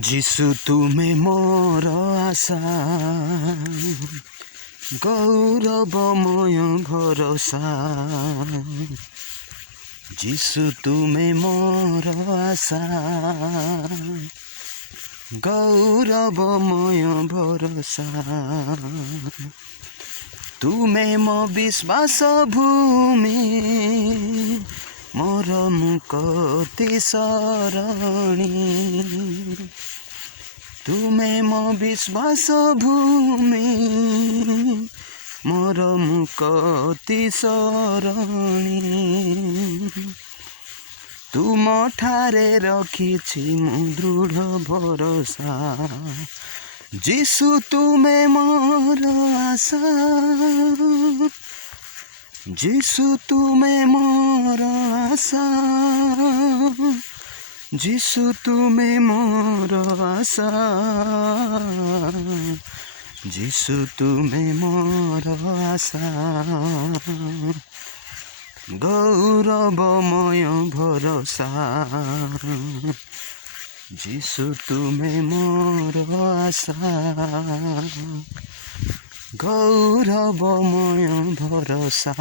যিশু তুমি মোর আশা, গৌরবময় ভরসা। যিশু তুমি মোর আশা, গৌরবময় ভরসা। ତୁମେ ମୋ ବିଶ୍ୱାସ ଭୂମି, ମୋର ମୁକ୍ତି ସରଣୀ। ତୁମେ ମୋ ବିଶ୍ୱାସ ଭୂମି, ମୋର ମୁକ୍ତି ସରଣୀ। ତୁମଠାରେ ରଖିଛି ମୁଁ ଦୃଢ଼ ଭରସା। যিশু তুমি মোর আশা, যিশু তুমি মোর আশা, যিশু তুমি মোর আশা, যিশু তুমি মোর আশা। গৌরবময় ভরসা, যিশু তুমি মোর আশা, গৌরবময় ভরসা।